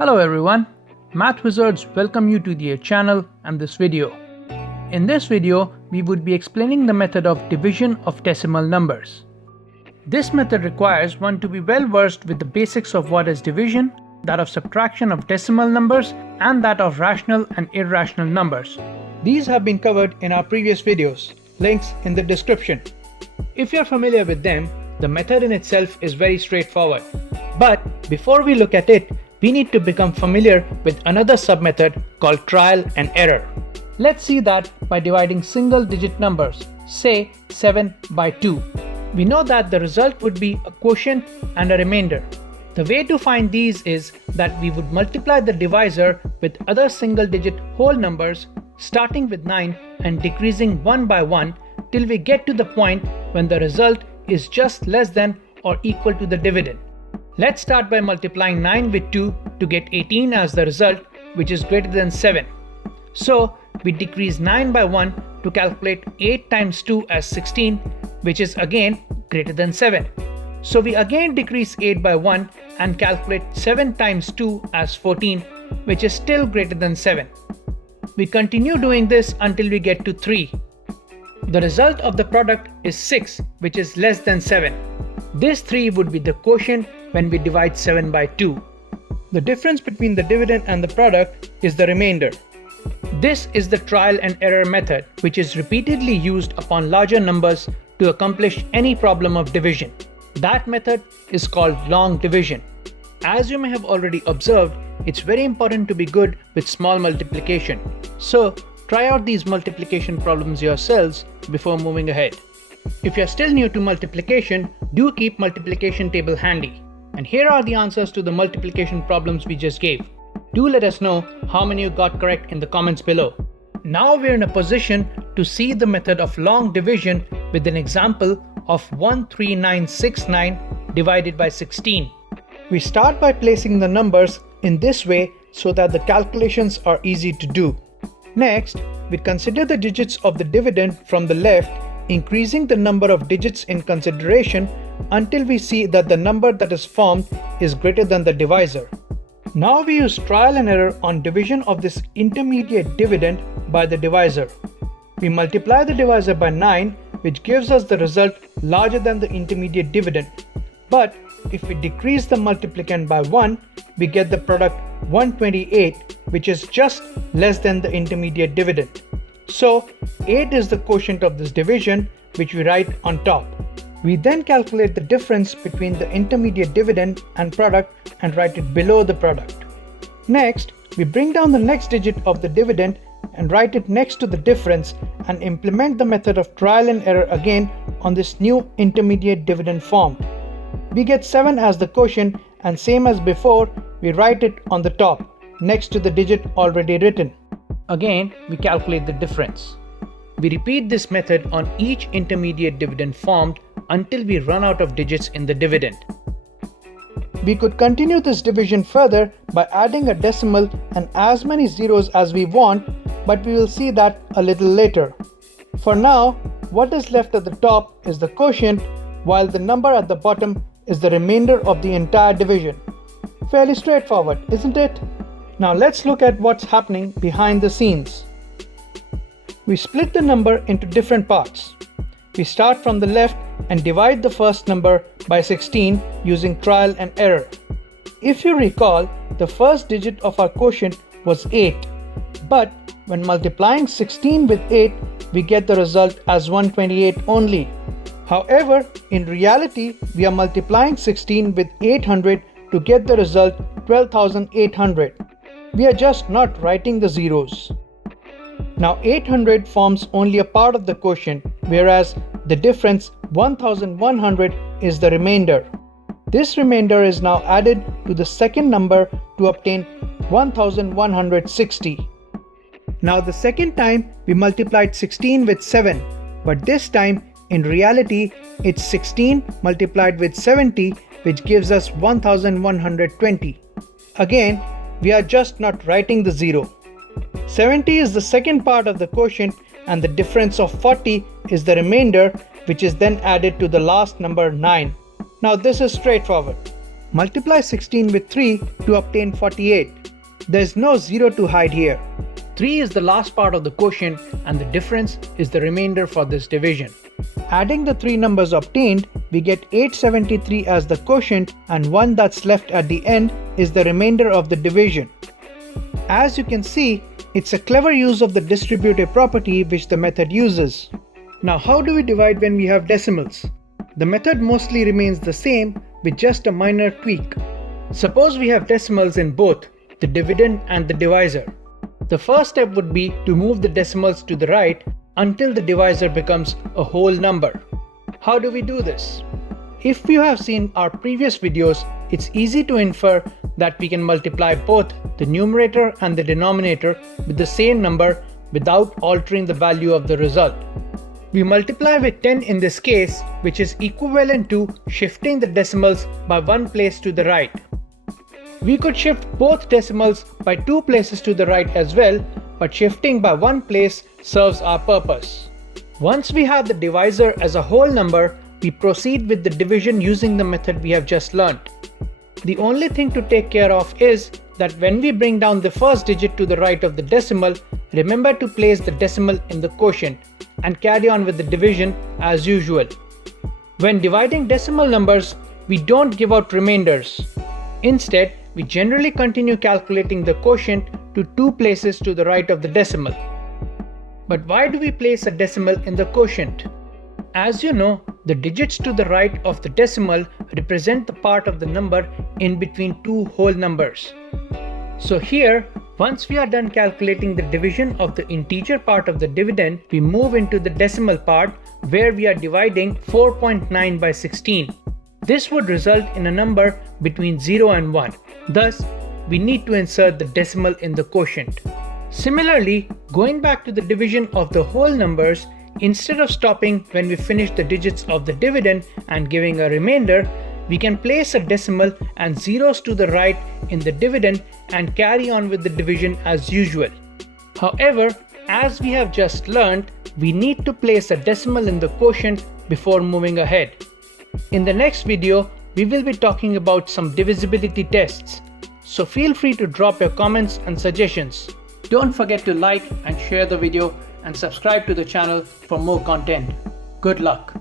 Hello everyone, Math Wizards welcome you to their channel and this video. In this video, we would be explaining the method of division of decimal numbers. This method requires one to be well versed with the basics of what is division, that of subtraction of decimal numbers, and that of rational and irrational numbers. These have been covered in our previous videos, links in the description. If you're familiar with them, the method in itself is very straightforward. But before we look at it, we need to become familiar with another submethod called trial and error. Let's see that by dividing single digit numbers, say 7 by 2. We know that the result would be a quotient and a remainder. The way to find these is that we would multiply the divisor with other single digit whole numbers starting with 9 and decreasing one by one till we get to the point when the result is just less than or equal to the dividend. Let's start by multiplying 9 with 2 to get 18 as the result, which is greater than 7. So we decrease 9 by 1 to calculate 8 times 2 as 16, which is again greater than 7. So we again decrease 8 by 1 and calculate 7 times 2 as 14, which is still greater than 7. We continue doing this until we get to 3. The result of the product is 6, which is less than 7. This 3 would be the quotient when we divide 7 by 2. The difference between the dividend and the product is the remainder. This is the trial and error method, which is repeatedly used upon larger numbers to accomplish any problem of division. That method is called long division. As you may have already observed, it's very important to be good with small multiplication. So try out these multiplication problems yourselves before moving ahead. If you're still new to multiplication, do keep multiplication table handy. And here are the answers to the multiplication problems we just gave. Do let us know how many you got correct in the comments below. Now we're in a position to see the method of long division with an example of 13969 divided by 16. We start by placing the numbers in this way so that the calculations are easy to do. Next, we consider the digits of the dividend from the left, increasing the number of digits in consideration until we see that the number that is formed is greater than the divisor. Now we use trial and error on division of this intermediate dividend by the divisor. We multiply the divisor by 9, which gives us the result larger than the intermediate dividend. But if we decrease the multiplicand by 1, we get the product 128, which is just less than the intermediate dividend. So 8 is the quotient of this division, which we write on top. We then calculate the difference between the intermediate dividend and product and write it below the product. Next, we bring down the next digit of the dividend and write it next to the difference and implement the method of trial and error again on this new intermediate dividend formed. We get 7 as the quotient, and same as before, we write it on the top, next to the digit already written. Again, we calculate the difference. We repeat this method on each intermediate dividend formed until we run out of digits in the dividend. We could continue this division further by adding a decimal and as many zeros as we want, but we will see that a little later. For now, what is left at the top is the quotient, while the number at the bottom is the remainder of the entire division. Fairly straightforward, isn't it? Now let's look at what's happening behind the scenes. We split the number into different parts. We start from the left and divide the first number by 16 using trial and error. If you recall, the first digit of our quotient was 8, but when multiplying 16 with 8, we get the result as 128 only. However, in reality, we are multiplying 16 with 800 to get the result 12,800. We are just not writing the zeros. Now 800 forms only a part of the quotient, whereas the difference 1100 is the remainder. This remainder is now added to the second number to obtain 1160. Now the second time we multiplied 16 with 7, but this time in reality it's 16 multiplied with 70, which gives us 1120. Again, we are just not writing the zero. 70 is the second part of the quotient and the difference of 40 is the remainder, which is then added to the last number 9. Now this is straightforward. Multiply 16 with 3 to obtain 48. There's no 0 to hide here. 3 is the last part of the quotient and the difference is the remainder for this division. Adding the three numbers obtained, we get 873 as the quotient and 1 that's left at the end is the remainder of the division. As you can see, it's a clever use of the distributive property which the method uses. Now how do we divide when we have decimals? The method mostly remains the same with just a minor tweak. Suppose we have decimals in both the dividend and the divisor. The first step would be to move the decimals to the right until the divisor becomes a whole number. How do we do this? If you have seen our previous videos, it's easy to infer that we can multiply both the numerator and the denominator with the same number without altering the value of the result. We multiply with 10 in this case, which is equivalent to shifting the decimals by one place to the right. We could shift both decimals by 2 places to the right as well, but shifting by one place serves our purpose. Once we have the divisor as a whole number, we proceed with the division using the method we have just learnt. The only thing to take care of is that when we bring down the first digit to the right of the decimal, remember to place the decimal in the quotient and carry on with the division as usual. When dividing decimal numbers, we don't give out remainders. Instead, we generally continue calculating the quotient to 2 places to the right of the decimal. But why do we place a decimal in the quotient? As you know, the digits to the right of the decimal represent the part of the number in between two whole numbers. So here, once we are done calculating the division of the integer part of the dividend, we move into the decimal part where we are dividing 4.9 by 16. This would result in a number between 0 and 1. Thus, we need to insert the decimal in the quotient. Similarly, going back to the division of the whole numbers, instead of stopping when we finish the digits of the dividend and giving a remainder, we can place a decimal and zeros to the right in the dividend and carry on with the division as usual. However, as we have just learned, we need to place a decimal in the quotient before moving ahead. In the next video, we will be talking about some divisibility tests, so feel free to drop your comments and suggestions. Don't forget to like and share the video and subscribe to the channel for more content. Good luck!